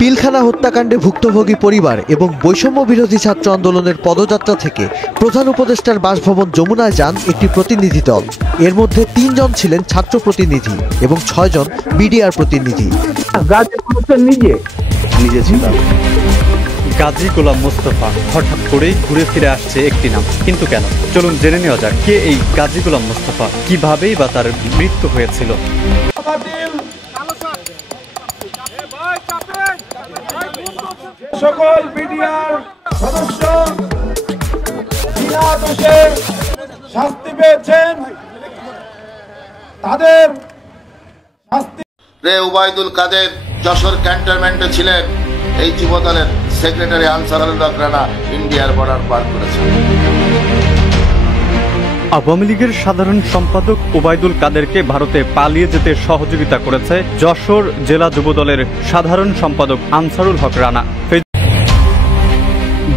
পিলখানা হত্যাকাণ্ডে ভুক্তভোগী পরিবার এবং বৈষম্য বিরোধী ছাত্র আন্দোলনের পদযাত্রা থেকে প্রধান উপদেষ্টার বাসভবন যমুনায় যান একটি প্রতিনিধি দল। এর মধ্যে ৩ জন ছিলেন ছাত্র প্রতিনিধি এবং ৬ জন বিডিআর প্রতিনিধি। গাজী গোলাম মোস্তফা হঠাৎ করেই ঘুরে ফিরে আসছে একটি নাম, কিন্তু কেন? চলুন জেনে নেওয়া যাক কে এই গাজী গোলাম মোস্তফা, কিভাবেই বা তার মৃত্যু হয়েছিল। সকল বিডিআর সদস্য বিনা দোষে শাস্তি পেয়েছেন, তাদের শাস্তি। ওবায়দুল কাদের যশোর ক্যান্টনমেন্টে ছিলেন। এই যুবদলের সেক্রেটারি আনসারুল হক রানা ইন্ডিয়ার বর্ডার পার করেছেন। আওয়ামী লীগের সাধারণ সম্পাদক ওবায়দুল কাদেরকে ভারতে পালিয়ে যেতে সহযোগিতা করেছে যশোর জেলা যুবদলের সাধারণ সম্পাদক আনসারুল হক রানা।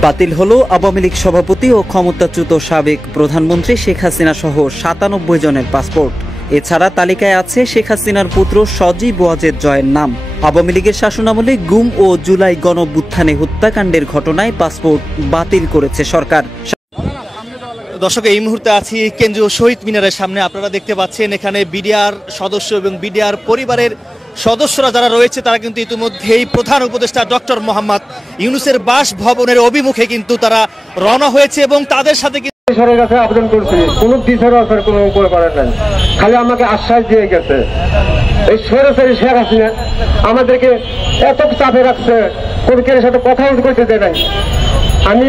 বাতিল হলো আওয়ামী লীগ সভাপতি ও ক্ষমতাচ্যুত সাবেক প্রধানমন্ত্রী শেখ হাসিনা সহ ৯৭ জনের পাসপোর্ট। এছাড়া তালিকায় আছে শেখ হাসিনার পুত্র সজীব ওয়াজেদ জয়ের নাম। আওয়ামী লীগের শাসনামলে গুম ও জুলাই গণঅভ্যুত্থানে হত্যাকাণ্ডের ঘটনায় পাসপোর্ট বাতিল করেছে সরকার। দর্শক, এই মুহূর্তে আছি কেন্দ্রীয় শহীদ মিনারের সামনে। আপনারা দেখতে পাচ্ছেন এখানে বিডিআর সদস্য এবং বিডিআর পরিবারের সদস্যরা যারা রয়েছে তারা কিন্তু ইতিমধ্যেই প্রধান উপদেষ্টা ডক্টর মোহাম্মদ ইউনূসের বাসভবনের অভিমুখে কিন্তু তারা রওনা হয়েছে এবং তাদের সাথে সরের কাছে আবেদন করছি, কোন বিচারও কোনো করে পারেন নাই, খালি আমাকে আশ্বাস দিয়ে গেছে। এই সরাসরি শেখ হাসিনা আমাদেরকে এত চাপে রাখছে, কোন কেউ সাথে কথা করতে দেয় নাই। আমি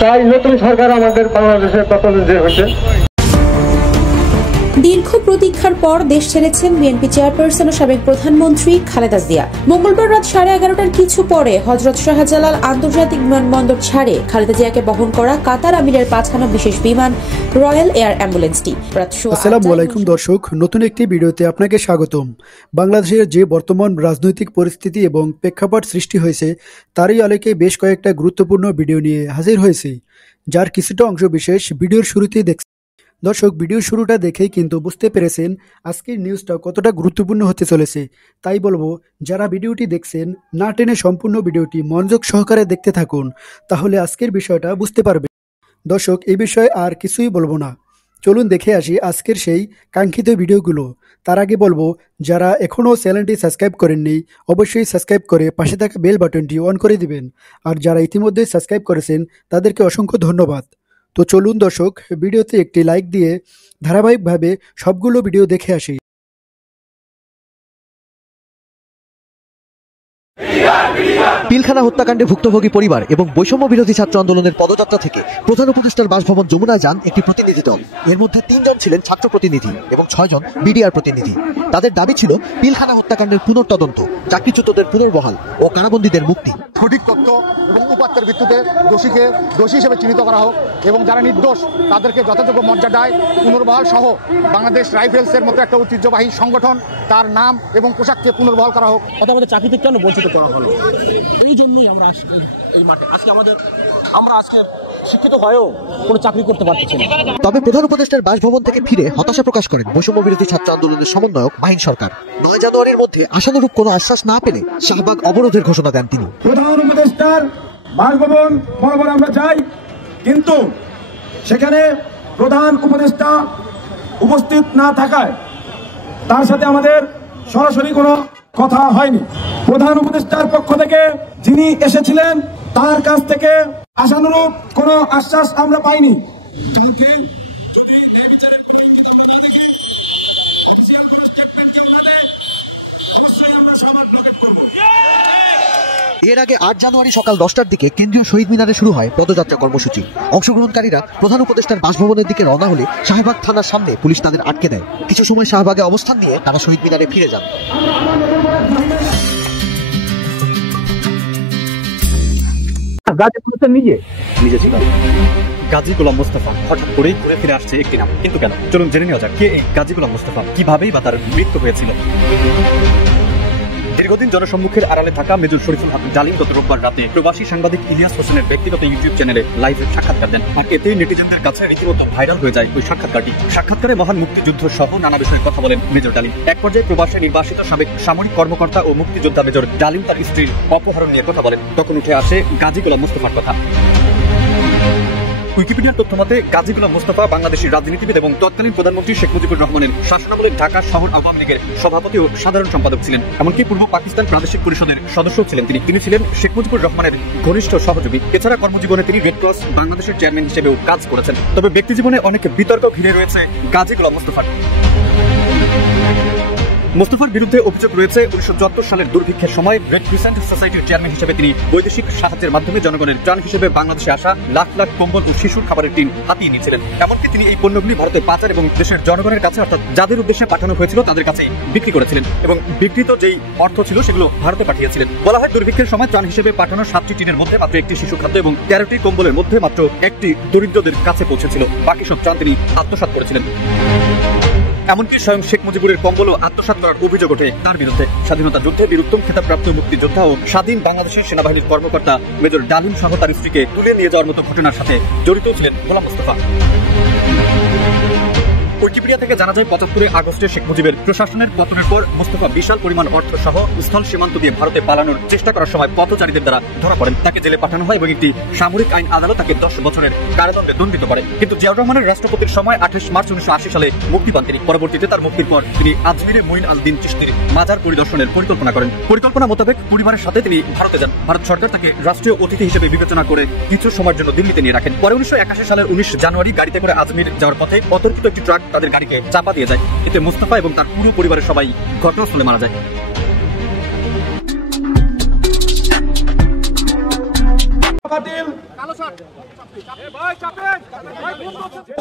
চাই নতুন সরকার আমাদের বাংলাদেশের পতন যে হয়েছে। দীর্ঘ প্রতীক্ষার পর দেশ ছেড়েছেন বিএনপি চেয়ারপারসন ও সাবেক প্রধানমন্ত্রী খালেদা জিয়া। মঙ্গলবার রাত 11:30টার কিছু পরে হযরত শাহজালাল আন্তর্জাতিক বিমানবন্দর ছাড়ে খালেদা জিয়াকে বহন করা কাতার আমিরের পাঠানো বিশেষ বিমান রয়্যাল এয়ার অ্যাম্বুলেন্সটি। আসসালামু আলাইকুম দর্শক, নতুন একটি ভিডিওতে আপনাকে স্বাগতম। বাংলাদেশের যে বর্তমান রাজনৈতিক পরিস্থিতি এবং প্রেক্ষাপট সৃষ্টি হয়েছে তারই আলোকে বেশ কয়েকটা গুরুত্বপূর্ণ ভিডিও নিয়ে হাজির হয়েছি, যার কিছুটা অংশ বিশেষ ভিডিওর শুরুতেই দেখছি। দর্শক, ভিডিওর শুরুটা দেখেই কিন্তু বুঝতে পেরেছেন আজকের নিউজটা কতটা গুরুত্বপূর্ণ হতে চলেছে। তাই বলবো, যারা ভিডিওটি দেখছেন না টেনে সম্পূর্ণ ভিডিওটি মনোযোগ সহকারে দেখতে থাকুন, তাহলে আজকের বিষয়টা বুঝতে পারবেন। দর্শক, এই বিষয়ে আর কিছুই বলবো না, চলুন দেখে আসি আজকের সেই কাঙ্ক্ষিত ভিডিওগুলো। তার আগে বলবো, যারা এখনও চ্যানেলটি সাবস্ক্রাইব করেননি অবশ্যই সাবস্ক্রাইব করে পাশে থাকা বেল বাটনটি অন করে দিবেন, আর যারা ইতিমধ্যে সাবস্ক্রাইব করেছেন তাদেরকে অসংখ্য ধন্যবাদ। তো চলুন দর্শক, ভিডিওতে একটি লাইক দিয়ে ধারাবাহিকভাবে সবগুলো ভিডিও দেখে আসি। পিলখানা হত্যাকাণ্ডে ভুক্তভোগী পরিবার এবং বৈষম্য বিরোধী ছাত্র আন্দোলনের পদযাত্রা থেকে প্রধান উপদেষ্টার বাসভবন যমুনায় যান একটি প্রতিনিধি দল। এর মধ্যে ৩ জন ছিলেন ছাত্র প্রতিনিধি এবং ৬ জন বিডিআর প্রতিনিধি। তাদের দাবি ছিল পিলখানা হত্যাকাণ্ডের পুনর্তদন্ত, চাকরিচ্যুতদের পুনর্বহাল ও কারাবন্দীদের মুক্তি। সঠিক তথ্য এবং উপাত্তের ভিত্তিতে দোষীকে দোষী হিসেবে চিহ্নিত করা হোক এবং যারা নির্দোষ তাদেরকে যথাযোগ্য মর্যাদায় পুনর্বহাল সহ বাংলাদেশ রাইফেলসের মতো একটা ঐতিহ্যবাহী সংগঠন তার নাম এবং পোশাককে পুনর্বহাল করা হোক। আমাদের চাকরিতে কেন বঞ্চিত করা হলো? এই জন্যই আমরা এই মাঠে আমরা আজকে শিক্ষিত হয়েও কোনো চাকরি করতে পারতেছি না। তবে প্রধান উপদেষ্টার বাসভবন থেকে ফিরে হতাশা প্রকাশ করেন বৈষম্য বিরোধী ছাত্র আন্দোলনের সমন্বয়ক মাহিন সরকার। ৯ জানুয়ারির মধ্যে আশানুরূপ কোনো আশ্বাস না পেলে শাহবাগ অবরোধের ঘোষণা দেন তিনি। প্রধান উপদেষ্টার বাসভবন বরাবর আমরা যাই, কিন্তু সেখানে প্রধান উপদেষ্টা উপস্থিত না থাকায় তার সাথে আমাদের সরাসরি কোনো কথা হয়নি। প্রধান উপদেষ্টার পক্ষ থেকে যিনি এসেছিলেন তার কাছ থেকে আশানুরূপ কোনো আশ্বাস আমরা পাইনি। এর আগে ৮ জানুয়ারি সকাল 10টার দিকে কেন্দ্রীয় শহীদ মিনারে শুরু হয় পদযাত্রা কর্মসূচি। অংশগ্রহণকারীরা প্রধান উপদেষ্টার বাসভবনের দিকে রওনা হলে শাহবাগ থানার সামনে পুলিশ তাদের আটকে দেয়। কিছু সময় শাহবাগে অবস্থান নিয়ে তারা শহীদ মিনারে ফিরে যান। গাজী গোলাম মোস্তফা হঠাৎ করেই ঘুরে ফিরে আসছে একটি নাম, কিন্তু কেন? চলুন জেনে নেওয়া যাক কে এই গাজী গোলাম মোস্তফা, কিভাবেই বা তার মৃত্যু হয়েছিল। দীর্ঘদিন জনসম্মুখের আড়ালে থাকা মেজর শরীফুল হক জালিম গত রোববার রাতে প্রবাসী সাংবাদিক ইলিয়াস হোসেনের ব্যক্তিগত ইউটিউব চ্যানেলে লাইভে সাক্ষাৎকার দেন। আর এতেই নেটিজেনদের কাছে রীতিমতো ভাইরাল হয়ে যায় ওই সাক্ষাৎকারটি। সাক্ষাৎকারে মহান মুক্তিযুদ্ধ সহ নানা বিষয়ে কথা বলেন মেজর ডালিম। এক পর্যায়ে প্রবাসে নির্বাসিত সাবেক সামরিক কর্মকর্তা ও মুক্তিযোদ্ধা মেজর ডালিম তার স্ত্রীর অপহরণ নিয়ে কথা বলেন। তখন উঠে আসে গাজী গোলাম মোস্তফার কথা। উইকিপিডিয়ার তথ্য মতে গাজী গোলাম মোস্তফা বাংলাদেশের রাজনীতিবিদ এবং তৎকালীন প্রধানমন্ত্রী শেখ মুজিবুর রহমানের শাসনামলে ঢাকা শহর আওয়ামী লীগের সভাপতি ও সাধারণ সম্পাদক ছিলেন। এমনকি পূর্ব পাকিস্তান প্রাদেশিক পরিষদের সদস্য ছিলেন তিনি ছিলেন শেখ মুজিবুর রহমানের ঘনিষ্ঠ সহযোগী। এছাড়া কর্মজীবনে তিনি রেড ক্রস বাংলাদেশের চেয়ারম্যান হিসেবেও কাজ করেছেন। তবে ব্যক্তিজীবনে অনেক বিতর্ক ঘিরে রয়েছে গাজী গোলাম মোস্তফার। মোস্তফার বিরুদ্ধে অভিযোগ রয়েছে 1974 সালের দুর্ভিক্ষের সময় রেড ক্রিসেন্ট সোসাইটির চেয়ারম্যান হিসেবে তিনি বৈদেশিক সাহায্যের মাধ্যমে জনগণের ত্রাণ হিসেবে বাংলাদেশে আসা লাখ লাখ কম্বল ও শিশুর খাবারের টিন হাতিয়ে নিয়েছিলেন। এমনকি তিনি এই পণ্যগুলি ভারতে পাচার এবং দেশের জনগণের কাছে অর্থাৎ যাদের উদ্দেশ্যে পাঠানো হয়েছিল তাদের কাছে বিক্রি করেছিলেন এবং বিক্রিত যেই অর্থ ছিল সেগুলো ভারতে পাঠিয়েছিলেন। বলা হয় দুর্ভিক্ষের সময় ত্রাণ হিসেবে পাঠানো 7টি টিনের মধ্যে মাত্র একটি শিশু খাদ্য এবং 13টি কম্বলের মধ্যে মাত্র একটি দরিদ্রদের কাছে পৌঁছেছিল। বাকি সব ত্রাণ তিনি আত্মসাৎ করেছিলেন। এমনকি স্বয়ং শেখ মুজিবুরের কম্বলও আত্মসাৎ করার অভিযোগ ওঠে তার বিরুদ্ধে। স্বাধীনতা যুদ্ধে বীরোত্তম খেতাবপ্রাপ্ত মুক্তিযোদ্ধা ও স্বাধীন বাংলাদেশের সেনাবাহিনীর কর্মকর্তা মেজর ডালিম সহ তার স্ত্রীকে তুলে নিয়ে যাওয়ার মতো ঘটনার সাথে জড়িত ছিলেন গোলাম মোস্তফা। উইকিপিডিয়া থেকে জানা যায় 75 আগস্টে শেখ মুজিবের প্রশাসনের পতনের পর মোস্তফা বিশাল পরিমাণ অর্থ সহ স্থল সীমান্ত দিয়ে ভারতে পালানোর চেষ্টা করার সময় পথচারীদের দ্বারা ধরা পড়েন। তাকে জেলে পাঠানো হয় এবং একটি সামরিক আইন আদালত তাকে 10 বছরের কারাদণ্ডে দণ্ডিত করে। কিন্তু জিয়াউর রহমানের রাষ্ট্রপতির সময় 28 মার্চ 1980 সালে মুক্তি পান তিনি। পরবর্তীতে তার মুক্তির পর তিনি আজমিরে মুইন আল দিন চিশতির মাজার পরিদর্শনের পরিকল্পনা করেন। পরিকল্পনা মোতাবেক পরিবারের সাথে তিনি ভারতে যান। ভারত সরকার তাকে রাষ্ট্রীয় অতিথি হিসেবে বিবেচনা করে কিছু সময়ের জন্য দিল্লিতে নিয়ে রাখেন। পরে 1981 সালের 19 জানুয়ারি গাড়িতে করে আজমির যাওয়ার পথে অতর্কিত একটি ট্রাক তাদের গাড়িকে চাপা দিয়ে যায়। এতে মোস্তফা এবং তার পুরো পরিবারের সবাই ঘটনাস্থলে মারা যায়।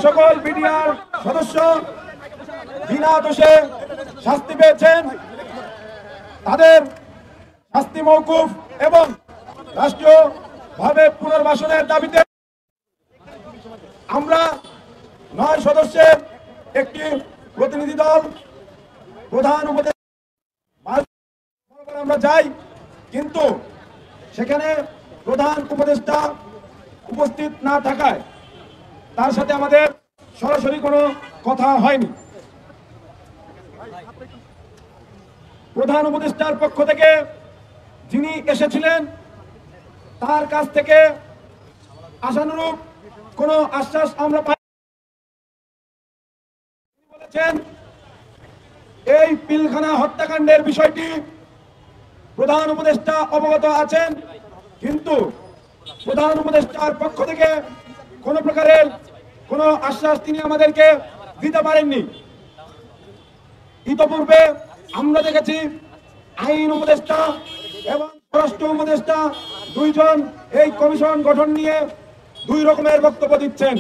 সকল বিডিআর সদস্য বিনা দোষে শাস্তি পেয়েছেন তাদের শাস্তি মওকুফ এবং রাষ্ট্রীয়ভাবে পুনর্বাসনের দাবিতে আমরা 9 সদস্যের একটি প্রতিনিধি দল প্রধান উপদেষ্টা আমরা যাই, কিন্তু সেখানে প্রধান উপদেষ্টা উপস্থিত না থাকায় তার সাথে আমাদের সরাসরি কোনো কথা হয়নি। প্রধান উপদেষ্টার পক্ষ থেকে যিনি এসেছিলেন তার কাছ থেকে আশানুরূপ কোনো আশ্বাস আমরা পাই। এই পিলখানা হত্যাকাণ্ডের বিষয়টি প্রধান উপদেষ্টা অবগত আছেন, কিন্তু প্রধান উপদেষ্টার পক্ষ থেকে কোন প্রকারের কোনো আশ্বাস তিনি আমাদেরকে দিতে পারেননি। ইতপূর্বে আমরা দেখেছি আইন উপদেষ্টা এবং স্বরাষ্ট্র উপদেষ্টা দুইজন এই কমিশন গঠন নিয়ে 2 রকমের বক্তব্য দিচ্ছেন।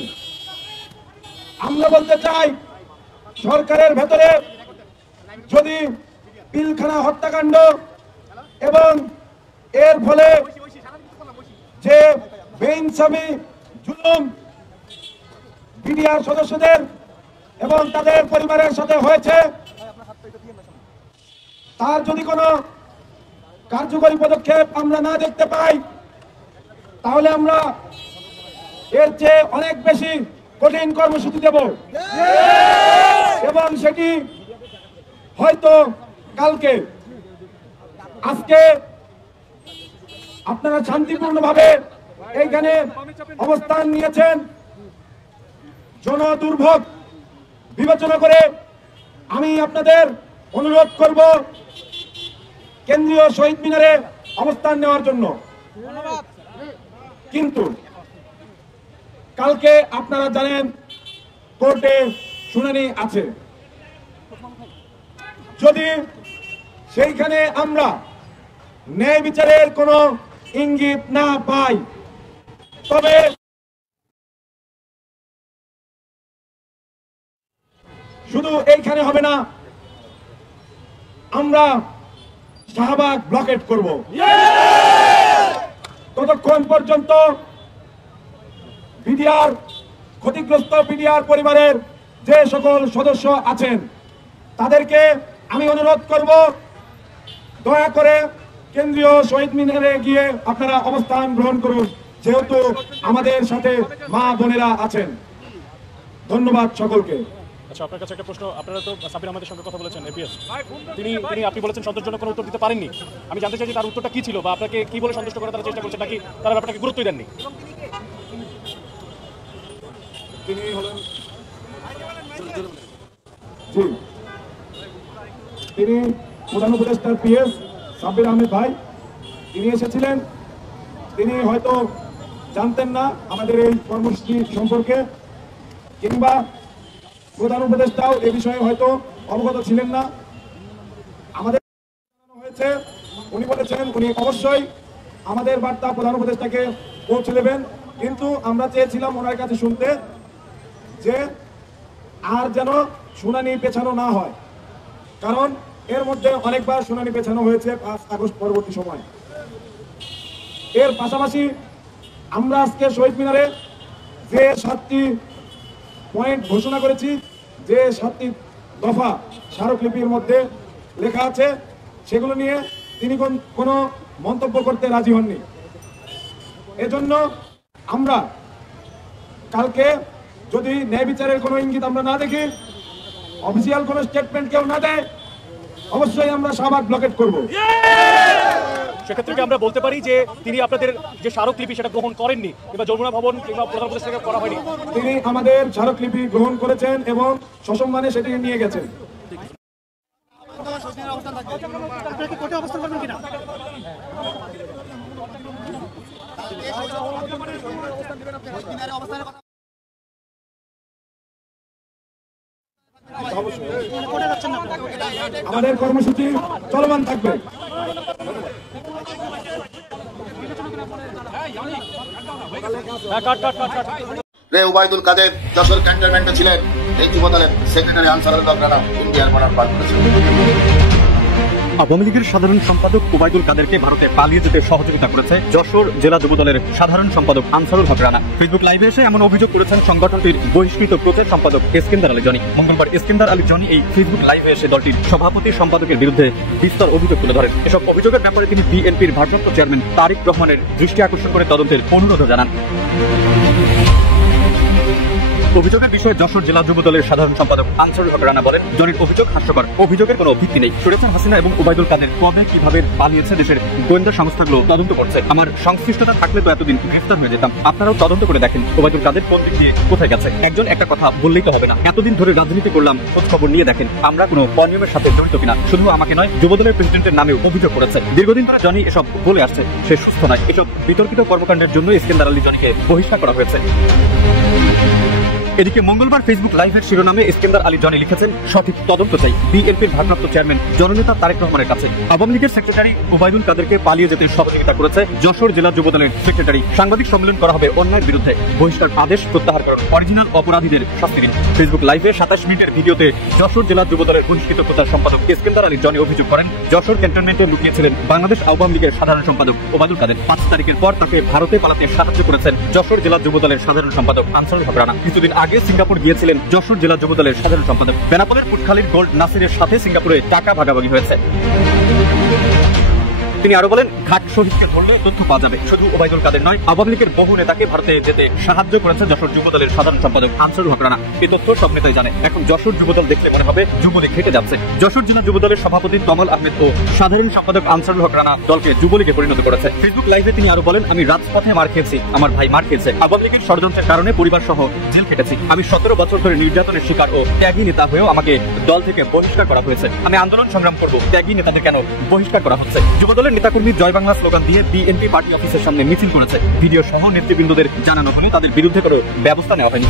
আমরা বলতে চাই সরকারের ভেতরে যদি পিলখানা হত্যাকাণ্ড এবং এর ফলে যে বেইনসাফি জুলুম বিডিআর সদস্যদের এবং তাদের পরিবারের সাথে হয়েছে, তার যদি কোনো কার্যকরী পদক্ষেপ আমরা না দেখতে পাই তাহলে আমরা এর চেয়ে অনেক বেশি কঠিন কর্মসূচি দেব এবং সেটি হয়তো কালকে। আজকে আপনারা শান্তিপূর্ণভাবে এইখানে অবস্থান নিয়েছেন, জনদুর্ভোগ বিবেচনা করে আমি আপনাদের অনুরোধ করব কেন্দ্রীয় শহীদ মিনারে অবস্থান নেওয়ার জন্য। কিন্তু কালকে আপনারা জানেন কোর্টে শুনানি আছে। যদি সেইখানে আমরা ন্যায় বিচারের কোনো ইঙ্গিত না পাই তবে শুধু এইখানে হবে না, আমরা শাহবাগ ব্লকেট করব। ততক্ষণ পর্যন্ত বিডিআর ক্ষতিগ্রস্ত বিডিআর পরিবারের যে সকল সদস্য আছেন তাদেরকে আমি অনুরোধ করব দয়া করে কেন্দ্রীয় শহীদ মিনারে গিয়ে আপনারা অবস্থান গ্রহণ করুন, যেহেতু আমাদের সাথে মা বোনেরা আছেন। ধন্যবাদ সকলকে। আচ্ছা, আপনার কাছে একটা প্রশ্ন। আপনারা তো সাবির আহমেদের সঙ্গে কথা বলেছেন, এপিএস, তিনি আপনি বলেছেন সন্তোষজনক কোনো উত্তর দিতে পারেননি। আমি জানতে চাই যে তার উত্তরটা কি ছিল, বা আপনাকে কি বলে সন্তুষ্ট করার তারা চেষ্টা করছে, নাকি তারা ব্যাপারটাকে গুরুত্বই দেননি? তিনি হলেন তিনি প্রধান উপদেষ্টা পিএস সাব্বির আহমেদ ভাই। তিনি এসেছিলেন, তিনি হয়তো জানতেন না আমাদের এই কর্মসূচি সম্পর্কে, কিংবা প্রধান উপদেষ্টাও এ বিষয়ে হয়তো অবগত ছিলেন না। আমাদের হয়েছে, উনি বলেছেন উনি অবশ্যই আমাদের বার্তা প্রধান উপদেষ্টাকে পৌঁছে দেবেন, কিন্তু আমরা চেয়েছিলাম ওনার কাছে শুনতে যে আর যেন শুনানি পেছানো না হয়, কারণ এর মধ্যে অনেকবার শুনানি পেছানো হয়েছে 5 আগস্ট পরবর্তী সময়। এর পাশাপাশি আমরা আজকে শহীদ মিনারে যে 7টি পয়েন্ট ঘোষণা করেছি, যে 7টি দফা স্মারকলিপির মধ্যে লেখা আছে, সেগুলো নিয়ে তিনি কোনো মন্তব্য করতে রাজি হননি। এজন্য আমরা কালকে যদি ন্যায় বিচারের কোনো ইঙ্গিত আমরা না দেখি, অফিসিয়াল কোনো স্টেটমেন্ট কেউ না দেয়, অবশ্যই আমরা শাহবাগ ব্লকেট করব। সেক্ষেত্রে আমরা বলতে পারি যে তিনি আপনাদের যে স্মারকলিপি সেটা গ্রহণ করেননি, কিংবা যমুনা ভবন কিংবা প্রধান উপদেষ্টাকে করা হয়নি। তিনি আমাদের স্মারকলিপি গ্রহণ করেছেন এবং সসম্মানে সেটিকে নিয়ে গেছেন। আমাদের কর্মসূচি চলমান থাকবে। ওবায়দুল কাদের যশোর ক্যান্টনমেন্টে ছিলেন। এই যুবদলের সেক্রেটারি আনসারুল হক রানা ইন্ডিয়ার বর্ডার পার করেছেন। আওয়ামী লীগের সাধারণ সম্পাদক ওবায়দুল কাদেরকে ভারতে পালিয়ে যেতে সহযোগিতা করেছে যশোর জেলা যুবদলের সাধারণ সম্পাদক আনসারুল হক রানা। ফেসবুক লাইভে এসে এমন অভিযোগ করেছেন সংগঠনটির বহিষ্কৃত প্রচার সম্পাদক ইস্কেন্দার আলী জনি। মঙ্গলবার ইস্কেন্দার আলী জনি এই ফেসবুক লাইভে এসে দলটির সভাপতি সম্পাদকের বিরুদ্ধে বিস্তর অভিযোগ তুলে ধরেন। এসব অভিযোগের ব্যাপারে তিনি বিএনপির ভারপ্রাপ্ত চেয়ারম্যান তারিক রহমানের দৃষ্টি আকর্ষণ করে তদন্তের অনুরোধ জানান। অভিযোগের বিষয়ে যশোর জেলা যুবদলের সাধারণ সম্পাদক আনসারুল হক রানা বলেন, জনির অভিযোগ হাস্যকর, অভিযোগের কোনো ভিত্তি নেই। শরীয়ত হাসিনা এবং ওবায়দুল কাদের কবে কিভাবে পালিয়েছে দেশের গোয়েন্দা সংস্থাগুলো তদন্ত করছে। আমার সংশ্লিষ্টতা থাকলে তো এতদিন গ্রেফতার হয়ে যেতাম। আপনারাও তদন্ত করে দেখেন ওবায়দুল কাদের কোন দিক দিয়ে কোথায় গেছে। একজন একটা কথা বললেই তো হবে না। এতদিন ধরে রাজনীতি করলাম, খোঁজ খবর নিয়ে দেখেন আমরা কোনো অনিয়মের সাথে জড়িত কিনা। শুধু আমাকে নয়, যুবদলের প্রেসিডেন্টের নামেও অভিযোগ করেছে। দীর্ঘদিন ধরে জনি এসব বলে আসছে, সে সুস্থ নয়। এসব বিতর্কিত কর্মকাণ্ডের জন্য ইস্কেন্দার আলী জনিকে বহিষ্কার করা হয়েছে। এদিকে মঙ্গলবার ফেসবুক লাইভের শিরোনামে ইস্কেন্দার আলী জনি লিখেছেন, সঠিক তদন্ত চাই বিএনপির ভারপ্রাপ্ত চেয়ারম্যান জননেতা তারেক রহমানের কাছে। আওয়ামী লীগের সেক্রেটারি ওবায়দুল কাদেরকে পালিয়ে যেতে সহযোগিতা করেছে যশোর জেলা যুবদলের সেক্রেটারি। সাংবাদিক সম্মেলন করা হবে অন্যায়ের বিরুদ্ধে, বহিষ্কার আদেশ প্রত্যাহার করুন, অরিজিনাল অপরাধীদের শাস্তি দিন। ফেসবুক লাইভে 27 মিনিটের ভিডিওতে যশোর জেলা যুবদলের বহিষ্কৃত প্রচার সম্পাদক ইস্কেন্দার আলী জনি অভিযোগ করেন, যশোর ক্যান্টনমেন্টে লুকিয়েছিলেন বাংলাদেশ আওয়ামী লীগের সাধারণ সম্পাদক ওবায়দুল কাদের। 5 তারিখের পর তাকে ভারতে পালাতে সাহায্য করেছেন যশোর জেলা যুবদলের সাধারণ সম্পাদক আনসারুল হক রানা। কিছুদিন আগে সিঙ্গাপুর গিয়েছিলেন যশোর জেলা যুবদলের সাধারণ সম্পাদক। বেনাপোলের পুটখালীর গোল্ড নাসিরের সাথে সিঙ্গাপুরে টাকা ভাগাভাগি হয়েছে। তিনি আরো বলেন, ঘাট শহীদকে ধরলে তথ্য পাওয়া যাবে। শুধু ওবায়দুল কাদের নয়, আওয়ামী লীগের বহু নেতাকে ভারতে যেতে সাহায্য করেছে যশোর যুবদলের সাধারণ সম্পাদক আনসারুল হক রানা। এই তথ্য সব নেতাই জানে। এখন যশোর যুবদল দেখলে মনে হবে যুবলীগ হেঁটে যাচ্ছে। যশোর জেলা যুবদলের সভাপতি তমাল আহমেদ ও সাধারণ সম্পাদক আনসারুল হক রানা দলকে যুবলীগে পরিণত করেছে। ফেসবুক লাইভে তিনি আরো বলেন, আমি রাজপথে মার খেয়েছি, আমার ভাই মার খেয়েছে, আওয়ামী লীগের ষড়যন্ত্রের কারণে পরিবার সহ জেল খেটেছি। আমি 17 বছর ধরে নির্যাতনের শিকার ও ত্যাগী নেতা হয়েও আমাকে দল থেকে বহিষ্কার করা হয়েছে। আমি আন্দোলন সংগ্রাম করব, ত্যাগী নেতাদের কেন বহিষ্কার করা হচ্ছে? যুবদলের নেতাকর্মী জয় বাংলা স্লোগান দিয়ে বিএনপি পার্টি অফিসের সামনে মিছিল করেছে। ভিডিও সহ নেতৃবৃন্দদের জানানো হলেও তাদের বিরুদ্ধে কোনো ব্যবস্থা নেওয়া হয়নি।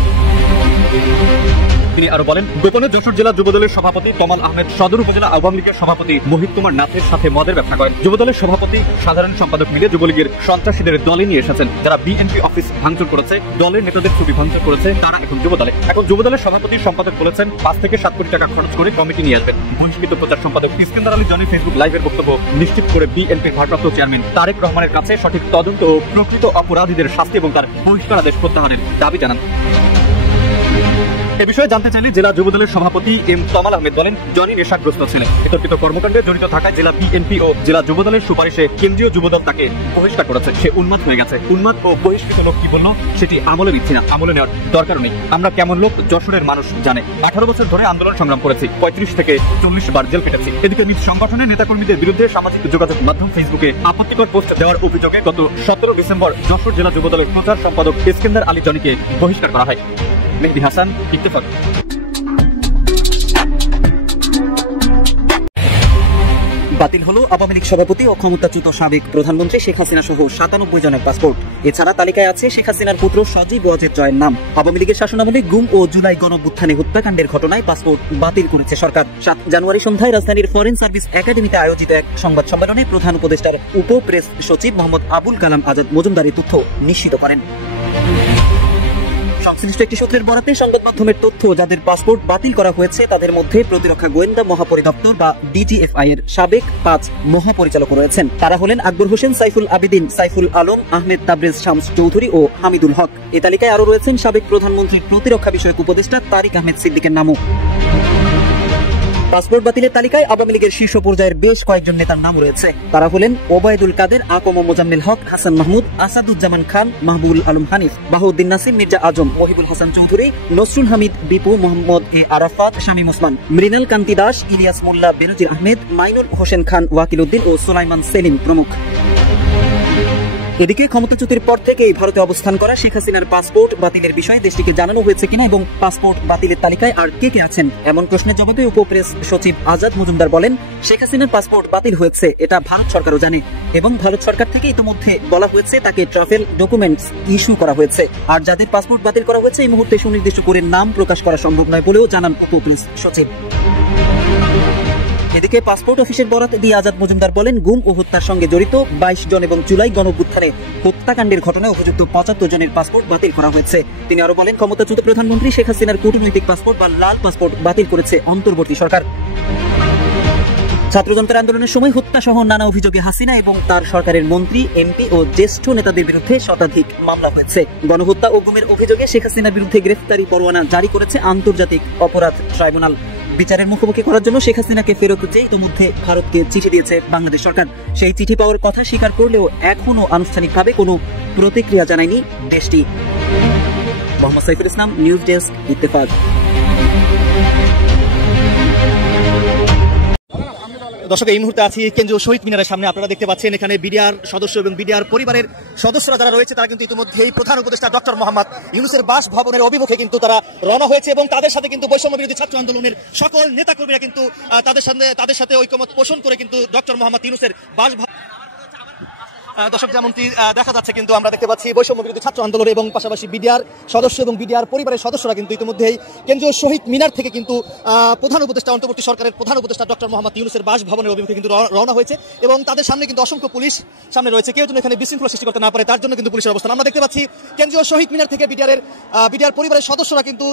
তিনি আরো বলেন, গোপনে যশোর জেলা যুবদলের সভাপতি তমাল আহমেদ সদর উপজেলা আওয়ামী লীগের সভাপতি মোহিত কুমার নাথের সাথে মদের ব্যবসা করেন। যুবদলের সভাপতি সাধারণ সম্পাদক মিলে যুবলীগের সন্ত্রাসীদের দলে নিয়ে এসেছেন, যারা বিএনপি অফিস ভাঙচুর করেছে, দলের নেতাদের ছবি ভাঙচুর করেছে, তারা এখন যুবদলে। এখন যুবদলের সভাপতি সম্পাদক বলেছেন 5 থেকে 7 কোটি টাকা খরচ করে কমিটি নিয়ে আসবেন। বহিষ্কৃত প্রচার সম্পাদক ইস্কেন্দার আলী জনি ফেসবুক লাইভের বক্তব্য নিশ্চিত করে বিএনপির ভারপ্রাপ্ত চেয়ারম্যান তারেক রহমানের কাছে সঠিক তদন্ত ও প্রকৃত অপরাধীদের শাস্তি এবং তার বহিষ্কার আদেশ প্রত্যাহারের দাবি জানান। এ বিষয়ে জানতে চাইলে জেলা যুবদলের সভাপতি এম তমাল আহমেদ বলেন, জনি নেশাগ্রস্ত ছিলেন। বিতর্কিত কর্মকাণ্ডে জড়িত থাকায় জেলা বিএনপি ও জেলা যুবদলের সুপারিশে কেন্দ্রীয় যুবদল তাকে বহিষ্কার করেছে। সে উন্মাদ হয়ে গেছে। উন্মাদ ও বহিষ্কৃত লোক কি বলল সেটি আমলে নিচ্ছি না, আমলে নেওয়ার দরকার নেই। আমরা কেমন লোক যশোরের মানুষ জানে। 18 বছর ধরে আন্দোলন সংগ্রাম করেছি, 35 থেকে 40 বার জেল কেটেছি। এদিকে নিজ সংগঠনের নেতাকর্মীদের বিরুদ্ধে সামাজিক যোগাযোগ মাধ্যম ফেসবুকে আপত্তিকর পোস্ট দেওয়ার অভিযোগে গত 17 ডিসেম্বর যশোর জেলা যুবদলের প্রচার সম্পাদক ইস্কেন্দার আলী জনিকে বহিষ্কার করা হয়। মেহেদী হাসান, ইত্তেফাক। বাতিল হলো আওয়ামী লীগ সভাপতি ও ক্ষমতাচ্যুত সাবেক প্রধানমন্ত্রী শেখ হাসিনা সহ 97 জনের পাসপোর্ট। এছাড়া তালিকায় আছে শেখ হাসিনার পুত্র সজীব ওয়াজেদ জয়ের নাম। আওয়ামী লীগের শাসনামলে গুম ও জুলাই গণঅভ্যুত্থানে হত্যাকাণ্ডের ঘটনায় পাসপোর্ট বাতিল করেছে সরকার। 7 জানুয়ারি সন্ধ্যায় রাজধানীর ফরেন সার্ভিস একাডেমিতে আয়োজিত এক সংবাদ সম্মেলনে প্রধান উপদেষ্টার উপ প্রেস সচিব মোহাম্মদ আবুল কালাম আজাদ মজুমদার এই তথ্য নিশ্চিত করেন। সংশ্লিষ্ট একটি সূত্রের বরাতে সংবাদ মাধ্যমের তথ্য, যাদের পাসপোর্ট বাতিল করা হয়েছে তাদের মধ্যে প্রতিরক্ষা গোয়েন্দা মহাপরিদপ্তর বা ডিজিএফআই এর সাবেক 5 মহাপরিচালক রয়েছেন। তারা হলেন আকবর হোসেন, সাইফুল আবেদিন, সাইফুল আলম, আহমেদ তাবরেজ শামস চৌধুরী ও হামিদুল হক। এ তালিকায় আরও রয়েছেন সাবেক প্রধানমন্ত্রীর প্রতিরক্ষা বিষয়ক উপদেষ্টা তারিক আহমেদ সিদ্দিকের নামও। পাসপোর্ট বাতিলের তালিকায় আওয়ামী লীগের শীর্ষ পর্যায়ের বেশ কয়েকজন নেতার নাম রয়েছে। তারা হলেন ওবায়দুল কাদের, আকম মোজাম্মেল হক, হাসান মাহমুদ, আসাদুজ্জামান খান, মাহবুবুল আলম হানিফ, বাহাউদ্দিন নাসিম, মির্জা আজম, মহিবুল হাসান চৌধুরী, নসরুল হামিদ বিপু, মোহাম্মদ এ আরাফাত, শামীম ওসমান, মৃণাল কান্তি দাস, ইলিয়াস মোল্লা, বেনজির আহমেদ, মাইনুল হোসেন খান, ওয়াকিল উদ্দিন ও সুলাইমান সেলিম প্রমুখ। এদিকে ক্ষমতাচ্যুতির পর থেকেই ভারতে অবস্থান করা শেখ হাসিনার পাসপোর্ট বাতিলের বিষয়ে দেশটিকে জানানো হয়েছে কিনা এবং পাসপোর্ট বাতিলের তালিকায় আর কে কে আছেন, এমন প্রশ্নের জবাবে উপপ্রেস সচিব আজাদ মজুমদার বলেন, শেখ হাসিনার পাসপোর্ট বাতিল হয়েছে এটা ভারত সরকারও জানে এবং ভারত সরকার থেকে ইতিমধ্যে বলা হয়েছে তাকে ট্রাভেল ডকুমেন্টস ইস্যু করা হয়েছে। আর যাদের পাসপোর্ট বাতিল করা হয়েছে এই মুহূর্তে সুনির্দিষ্ট করে নাম প্রকাশ করা সম্ভব নয় বলেও জানান উপপ্রেস সচিব। এদিকে পাসপোর্ট অফিসের বরাত দিয়ে আজাদ মজুমদার বলেন, গুম ও হত্যার সঙ্গে জড়িত 22 জন এবং জুলাই গণঅভ্যুত্থানে হত্যাকাণ্ডের ঘটনায় অভিযুক্ত 75 জনের পাসপোর্ট বাতিল করা হয়েছে। তিনি আরো বলেন, ক্ষমতাচ্যুত প্রধানমন্ত্রী শেখ হাসিনার কূটনৈতিক পাসপোর্ট বা লাল পাসপোর্ট বাতিল করেছে অন্তর্বর্তী সরকার। ছাত্র জনতার আন্দোলনের সময় হত্যা সহ নানা অভিযোগে হাসিনা এবং তার সরকারের মন্ত্রী, এমপি ও জ্যেষ্ঠ নেতাদের বিরুদ্ধে শতাধিক মামলা হয়েছে। গণহত্যা ও গুমের অভিযোগে শেখ হাসিনার বিরুদ্ধে গ্রেফতারি পরোয়ানা জারি করেছে আন্তর্জাতিক অপরাধ ট্রাইব্যুনাল। বিচারের মুখোমুখি করার জন্য শেখ হাসিনাকে ফেরত চেয়ে ইতিমধ্যে ভারতকে চিঠি দিয়েছে বাংলাদেশ সরকার। সেই চিঠি পাওয়ার কথা স্বীকার করলেও এখনো আনুষ্ঠানিকভাবে কোনো প্রতিক্রিয়া জানায়নি দেশটি। Mohammad Saiful Islam, news desk, Ittefaq. দর্শক, এই মুহূর্তে আছি কেন্দ্রীয় শহীদ মিনারের সামনে। আপনারা দেখতে পাচ্ছেন এখানে বিডিআর সদস্য এবং বিডিআর পরিবারের সদস্যরা যারা রয়েছে তারা কিন্তু ইতিমধ্যেই প্রধান উপদেষ্টা ডক্টর মোহাম্মদ ইউনূসের বাসভবনের অভিমুখে কিন্তু তারা রওনা হয়েছে এবং তাদের সাথে কিন্তু বৈষম্য বিরোধী ছাত্র আন্দোলনের সকল নেতাকর্মীরা কিন্তু তাদের সাথে ঐকমত পোষণ করে কিন্তু ডক্টর মোহাম্মদ ইউনূসের বাসভবন। দর্শক, যেমনটি দেখা যাচ্ছে কিন্তু আমরা দেখতে পাচ্ছি বৈষম্য বিরোধী ছাত্র আন্দোলন এবং পাশাপাশি বিডিআর সদস্য এবং বিডিআর পরিবারের সদস্যরা কিন্তু ইতিমধ্যেই কেন্দ্রীয় শহীদ মিনার থেকে কিন্তু প্রধান উপদেষ্টা অন্তর্বর্তী সরকারের প্রধান উপদেষ্টা ডক্টর মোহাম্মদ ইউনূসের বাসভবনের অভিমুখে কিন্তু রওনা হয়েছে এবং তাদের সামনে কিন্তু অসংখ্য পুলিশ সামনে রয়েছে। কেউ যেন এখানে বিশৃঙ্খলা সৃষ্টি করতে না পারে তার জন্য কিন্তু পুলিশের অবস্থান। আমরা দেখতে পাচ্ছি কেন্দ্রীয় শহীদ মিনার থেকে বিডিআর পরিবারের সদস্যরা কিন্তু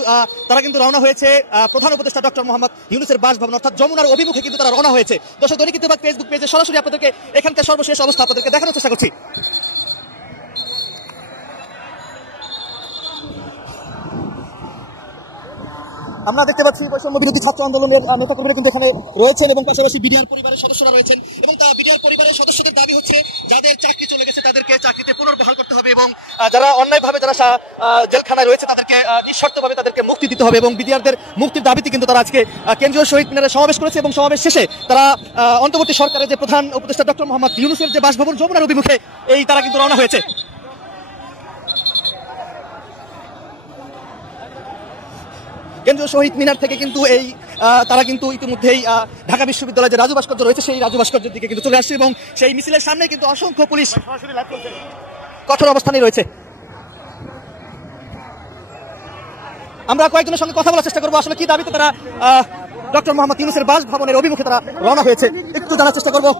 তারা কিন্তু রওনা হয়েছে প্রধান উপদেষ্টা ডক্টর মোহাম্মদ ইউনূসের বাসভবন অর্থাৎ যমুনার অভিমুখে কিন্তু তারা রওনা হয়েছে। দর্শক, দৈনিক ইত্তেফাক ফেসবুক পেজে সরাসরি আপনাদেরকে এখানকার সর্বশেষ অবস্থা আপনাদেরকে দেখানোর চেষ্টা করছি। আমরা দেখতে পাচ্ছি বৈষম্য বিরোধী ছাত্র আন্দোলনের নেতাকর্মীরা কিন্তু এখানে রয়েছেন এবং পাশাপাশি বিডিআর পরিবারের সদস্যরা রয়েছেন এবং বিডিআর পরিবারের সদস্যদের দাবি হচ্ছে যাদের চাকরি চলে গেছে তাদেরকে চাকরিতে পুনর্বহাল করতে হবে এবং যারা অন্যায়ভাবে যারা জেলখানায় রয়েছে তাদেরকে নিঃশর্তভাবে তাদেরকে মুক্তি দিতে হবে এবং বিডিআরদের মুক্তির দাবিতে কিন্তু তারা আজকে কেন্দ্রীয় শহীদ মিনারে সমাবেশ করেছে এবং সমাবেশ শেষে তারা অন্তর্বর্তী সরকারের যে প্রধান উপদেষ্টা ডক্টর মোহাম্মদ ইউনূসের যে বাসভবন যমুনার অভিমুখে তারা কিন্তু রওনা হয়েছে। কেন্দ্রীয় শহীদ মিনার থেকে কিন্তু তারা কিন্তু ইতিমধ্যেই ঢাকা বিশ্ববিদ্যালয়ের যে রাজু ভাস্কর্য রয়েছে সেই রাজু ভাস্কর্যের দিকে কিন্তু চলে আসছে এবং সেই মিছিলের সামনে কিন্তু অসংখ্য পুলিশ কঠোর অবস্থানে রয়েছে। আমরা কয়েকজনের সঙ্গে কথা বলার চেষ্টা করবো আসলে কি দাবিতে তারা ডক্টর মোহাম্মদ ইউনূসের বাসভবনের অভিমুখে তারা রওনা হয়েছে, একটু জানার চেষ্টা করবো।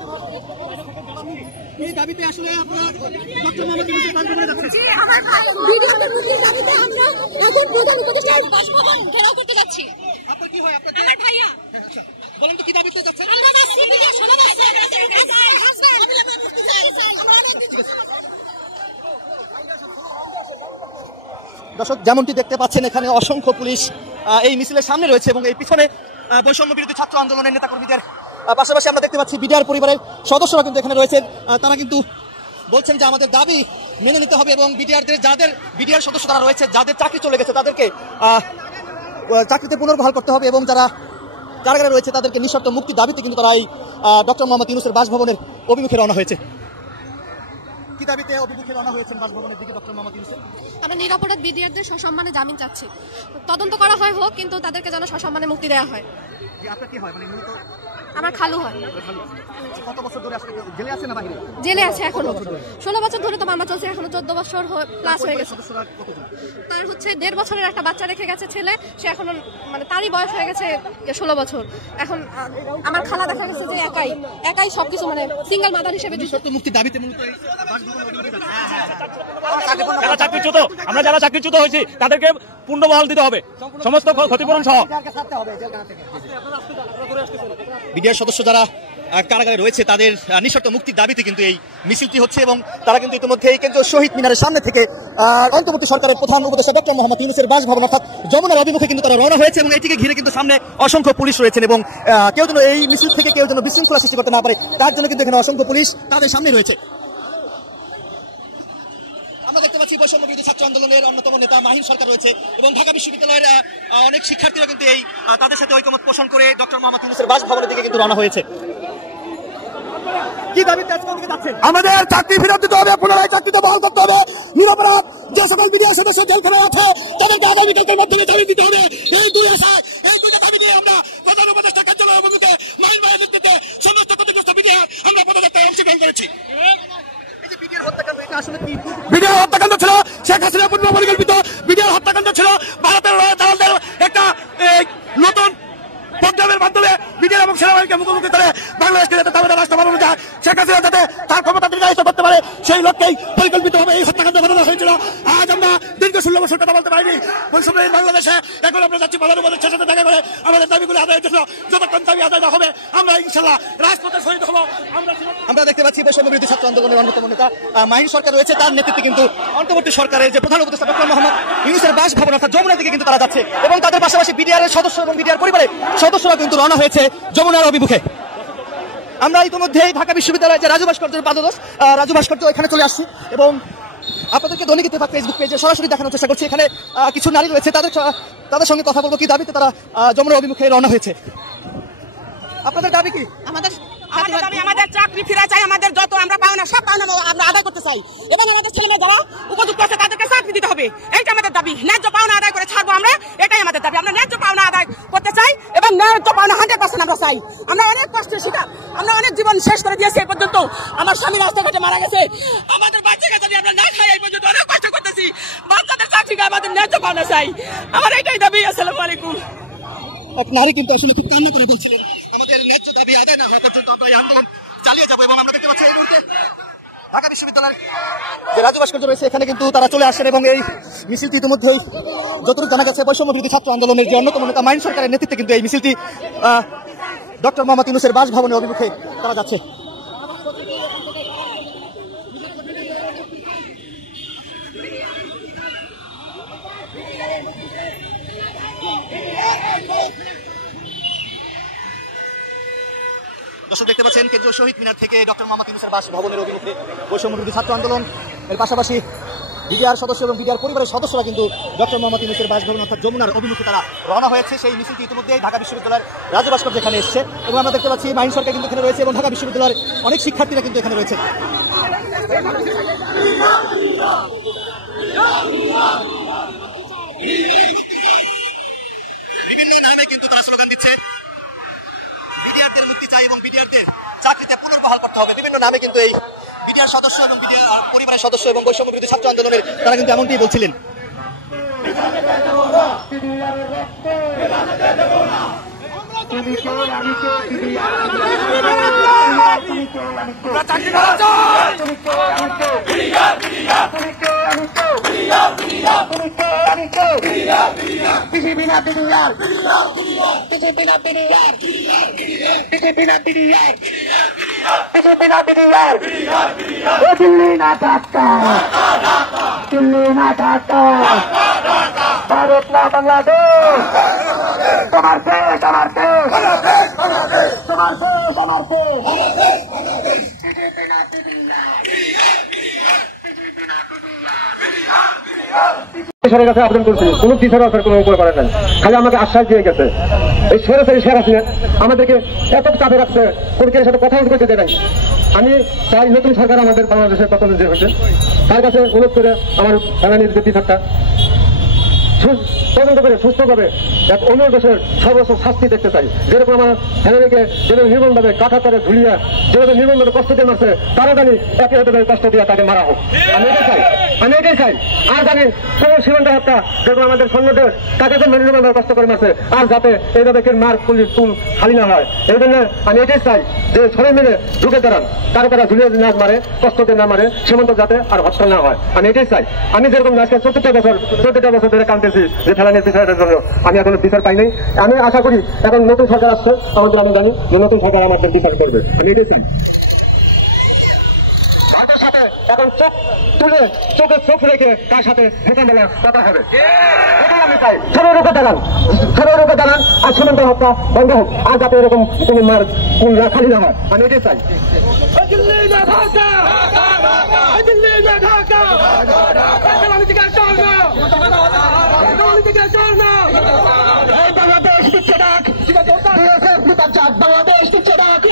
এই দাবিতে আসলে আপনারা ডক্টর মোহাম্মদ ইউনূসের বাসভবনে যাচ্ছেন? জি, আমার ভাই বিডিআর মুক্তির দাবিতে আমরা এখন প্রধান উপদেষ্টার বাসভবন ঘেরাও করতে যাচ্ছি। আপনার কি হয়? আপনার আমার ভাইয়া। আচ্ছা, বলেন তো কি দাবিতে যাচ্ছেন? আমরা যাচ্ছি বিডিআর সমাবেশে। আমরা মুক্তি চাই। আমরা অনেক দর্শক যেমনটি দেখতে পাচ্ছেন এখানে অসংখ্য পুলিশ এই মিছিলের সামনে রয়েছে এবং এই পিছনে বৈষম্য বিরোধী ছাত্র আন্দোলনের নেতাকর্মীদের পাশাপাশি আমরা দেখতে পাচ্ছি বিডিআর পরিবারের সদস্যরা কিন্তু এখানে রয়েছে। তারা কিন্তু বলছেন যে আমাদের দাবি মেনে নিতে হবে এবং যাদের বিডিআর সদস্য তারা রয়েছে, যাদের চাকরি চলে গেছে তাদেরকে চাকরিতে পুনর্বহাল করতে হবে এবং যারা কারাগারে রয়েছে তাদেরকে নিঃশর্ত মুক্তির দাবিতে কিন্তু তারা এই ডক্টর মোহাম্মদ ইউনূসের বাসভবনের অভিমুখে রওনা হয়েছে। কি দাবিতে অভিমুখে রওনা হয়েছেন বাসভবনের দিকে ডক্টর মোহাম্মদ ইউনূস? আমরা নিরপরাধ বিডিআরদের সসম্মানে জামিন চাচ্ছি, তদন্ত করা হয় হোক, কিন্তু তাদেরকে যেন সসম্মানে মুক্তি দেওয়া হয়। আপনার কি হয় মানে মূলত? আমার খালু হয়। কত বছর ধরে আসলে জেলে আছে না বাইরে? জেলে আছে এখনো 16 বছর ধরে তো মামলা চলছে, এখনো 14 বছর প্লাস হয়ে গেছে। তার হচ্ছে 1.5 বছরের একটা বাচ্চা রেখে গেছে ছেলে, সে এখনো মানে তারই বয়স হয়ে গেছে 16 বছর। এখন আমার খালা দেখা গেছে যে একাই সবকিছু মানে সিঙ্গেল মাদার হিসেবে মুক্তির দাবিতে মূলত আমরা যারা চাকরিচ্যুত হয়েছি তাদেরকে পুনর্বহাল দিতে হবে, সমস্ত ক্ষতিপূরণ সহ। বিডিআর সদস্য যারা কারাগারে রয়েছে তাদের নিঃশর্ত মুক্তির দাবিতে কিন্তু এই মিছিলটি হচ্ছে এবং তারা কিন্তু ইতিমধ্যে এই কেন্দ্রীয় শহীদ মিনারের সামনে থেকে অন্তর্বর্তী সরকারের প্রধান উপদেষ্টা ডক্টর মোহাম্মদ ইউনূসের বাসভবন অর্থাৎ যমুনার অভিমুখে কিন্তু তারা রওনা হয়েছে এবং এটিকে ঘিরে কিন্তু সামনে অসংখ্য পুলিশ রয়েছেন এবং কেউ যেন এই মিছিল থেকে কেউ যেন বিশৃঙ্খলা সৃষ্টি করতে না পারে তার জন্য কিন্তু এখানে অসংখ্য পুলিশ তাদের সামনে রয়েছে। আমরা দেখতে পাচ্ছি বৈষম্য বিরোধী ছাত্র আন্দোলনের অন্যতম নেতা মাহিন সরকার রয়েছে এবং ঢাকা বিশ্ববিদ্যালয়ের অনেক শিক্ষার্থীরা কিন্তু এই তাদের সাথে ঐকমত্য পোষণ করে ডক্টর মোহাম্মদ ইউনূসের বাসভবনের দিকে কিন্তু রওনা হয়েছে। কি দাবিতে আজকে দিকে যাচ্ছেন? আমাদের চাকরি ফেরত দিতে হবে, পুনরায় চাকরিতে বহাল করতে হবে। নিরপরাধ যে সকল বিডিআর সদস্য জেলখানায় আছে তাদেরকে আগামীকালকের মাধ্যমে জামিন দিতে হবে। এই দুইটা দাবি নিয়ে আমরা প্রধান উপদেষ্টা কার্যালয় অভিমুখে মাহিন ভাইয়ের নেতৃত্বে সমস্ত ক্ষতিগ্রস্ত বিডিআর আমরা পদযাত্রায় অংশগ্রহণ করেছি। বিডিআর হত্যাকাণ্ড ছিল শেখ হাসিনা পূর্ব পরিকল্পিত বিডিআর হত্যাকাণ্ড ছিল ভারতের দালালদের একটা নতুন প্রোগ্রামের মাধ্যমে বিডিআর এবং সেনাবাহিনীকে মুখোমুখি করে বাংলাদেশকে যাতে তাদের রাষ্ট্র বানানো যায়, শেখ হাসিনা যাতে তার ক্ষমতা দীর্ঘায়িত করতে পারে সেই লক্ষ্যেই পরিকল্পিতভাবে এই হত্যাকাণ্ড ঘটানো হয়েছিল। আজ আমরা দীর্ঘ 16 বছর কথা বলতে পারিনি বৈষম্যহীন বাংলাদেশে। এখন আমরা যাচ্ছি প্রধান উপদেষ্টার সাথে দেখা করে আমাদের দাবিগুলো আদায়ের জন্য। যতক্ষণ দাবি আদায় না হবে আমরা ইনশাল্লাহ রাজপথে শহীদ হব। আমরা দেখতে পাচ্ছি বৈষম্য বিরোধী ছাত্র আন্দোলনের অন্যতম নেতা মাহিন সরকার রয়েছে, তার নেতৃত্বে কিন্তু অন্তর্বর্তী সরকারের যে প্রধান উপদেষ্টা ডক্টর মোহাম্মদ ইউনূসের বাসভবন অর্থাৎ যমুনার দিকে কিন্তু তারা যাচ্ছে এবং তাদের পাশাপাশি বিডিআর এর সদস্য এবং বিডিআর পরিবারের সদস্যরা কিন্তু রওনা হয়েছে যমুনার অভিমুখে। আমরা ইতিমধ্যে ঢাকা বিশ্ববিদ্যালয়ের যে রাজু ভাস্কর্যের পাদদেশ রাজু ভাস্কর্য এখানে চলে আসছি এবং আপনাদেরকে দৈনিক ইত্তেফাক ফেসবুক পেজে সরাসরি দেখানোর চেষ্টা করছি। এখানে কিছু নারী রয়েছে, তাদের সঙ্গে কথা বলবো কি দাবিতে তারা যমুনার অভিমুখে রওনা হয়েছে। আপনাদের দাবি কি? আমাদের চাকরি ফিরে চাই, আমাদের যত আমরা পাওনা সব পাওনা আমরা আদায় করতে চাই এবং আমাদের ছেলে মেয়ে যারা উপযুক্ত আছে তাদেরকে চাকরি দিতে হবে। এইটা আমাদের দাবি। ন্যায্য পাওনা আদায় করে ছাড়বো আমরা, এটাই আমাদের দাবি। আমরা ন্যায্য পাওনা আদায় করতে চাই এবং ন্যায্য পাওনা 100% আমরা চাই। আমরা অনেক কষ্টের শিকার, আমরা অনেক জীবন শেষ করে দিয়েছি এই পর্যন্ত। আমার স্বামী রাস্তাঘাটে মারা গেছে, আমাদের বাচ্চা কাচ্চা আমরা না খাই এই পর্যন্ত অনেক কষ্ট করতেছি। বাচ্চাদের চাকরি আমাদের ন্যায্য পাওনা চাই, আমার এইটাই দাবি। আসসালামু আলাইকুম। এক নারী কিন্তু আসলে খুব কান্না করে বলছিলেন আমাদের ন্যায্য দাবি আদায় না হওয়া পর্যন্ত আমরা এই আন্দোলন চালিয়ে যাবো এবং আমরা দেখতে পাচ্ছি এই মুহূর্তে ঢাকা বিশ্ববিদ্যালয়ের যে রাজু ভাস্কর্য রয়েছে এখানে কিন্তু তারা চলে আসেন এবং এই মিছিলটি ইতিমধ্যেই যতটুকু জানা গেছে বৈষম্য বিরোধী ছাত্র আন্দোলনের যে অন্যতম নেতা মাহিন সরকারের নেতৃত্বে কিন্তু এই মিছিলটি ডক্টর মোহাম্মদ ইউনূসের বাসভবনের অভিমুখে তারা যাচ্ছে। দর্শক দেখতে পাচ্ছেন কেন্দ্রীয় শহীদ মিনার থেকে ডক্টর মোহাম্মদ ইউনূসের বাসভবনের অভিমুখে বৈষম্য বিরোধী ছাত্র আন্দোলন এর পাশাপাশি বিডিআর সদস্য এবং বিডিআর পরিবারের সদস্যরা কিন্তু ডক্টর মোহাম্মদ ইউনূসের বাসভবন অর্থাৎ যমুনার অভিমুখে তারা রওনা হয়েছে। সেই মিছিলটি ইতিমধ্যে ঢাকা বিশ্ববিদ্যালয়ের রাজু ভাস্কর্য এখানে এসেছে এবং আমরা দেখতে পাচ্ছি মাহিন সরকার কিন্তু এখানে রয়েছে এবং ঢাকা বিশ্ববিদ্যালয়ের অনেক শিক্ষার্থীরা কিন্তু এখানে রয়েছে। বিভিন্ন নামে কিন্তু তারা স্লোগান দিচ্ছে বিডিআরদের মুক্তি চাই এবং বিডিআরদের চাকরিতে পুনর্বহাল করতে হবে। বিভিন্ন নামে কিন্তু এই বিডিআর সদস্য এবং বিডিআর পরিবারের সদস্য এবং বৈষম্য বিরোধী ছাত্র আন্দোলনের তারা কিন্তু এমনটি বলছিলেন। दिल्ली ना ढाका ভারত না বাংলাদেশ, তোমার দেশ আমার দেশ, তোমার দেশ আমার দেশ। সরকারের কাছে আবেদন করছি, কোনো বিচার আসার কোনো উপায় করে নাই, খালি আমাকে আশ্বাস দিয়ে গেছে। এই শেখ হাসিনা আমাদেরকে এত চাপে রাখছে, কোনকের সাথে কথা বলতে দেয় নাই। আমি চাই নতুন সরকার আমাদের বাংলাদেশের তখন যে হয়েছে তার কাছে অনুরোধ করে আমার ফ্যামিলির যে বিচারটা তদন্ত করে সুস্থভাবে এক অন্য দেশের সর্বোচ্চ শাস্তি দেখতে চাই। যেরকম আমার ফ্যামিলিকে যেভাবে নির্মমভাবে কাঠা তারে ঝুলিয়া যেভাবে নির্মমভাবে কষ্ট দিয়ে মারছে, তারা জানি একে এভাবে কষ্ট দিয়ে তাকে মারা হোক। আমি এটাই চাই। আর জানি কোন সীমান্ত হত্যা যেরকম আমাদের সৈন্যদের তাকে যে নির্মমভাবে কষ্ট করে মারছে, আর যাতে এইভাবে কেউ মার পুলিশ তুল খালি না হয়। এই জন্য আমি এটাই চাই যে সবাই মিলে ঢুকে দাঁড়ান, তারা ঝুলিয়ে না মারে, কষ্ট দিয়ে না মারে, সীমান্ত যাতে আর হত্যা না হয়। আমি এটাই চাই। আমি যেরকম আজকে 14টা বছর ধরে কাঁদতেছি যে ফেলানির বিচারের জন্য, আমি এখনো বিচার পাইনি। আমি আশা করি এখন নতুন সরকার আসছে, আমাদের আমি জানি যে নতুন সরকার আমাদের বিচার করবে। আমি এটাই চাই। ভারতের সাথে এখন চোখ তুলে চোখে চোখ রেখে তার সাথে মোকাবেলা কথা হবে, এটাই আমি চাই। সবাই রুখে দাঁড়ান আর সীমান্ত হত্যা বন্ধ হোক, আর যাতে এরকম কোন মার কোন খালি না হয়। আমি এটাই চাই। বাংলাদেশ দিচ্ছে ডাক, বাংলাদেশ দিচ্ছে ডাক,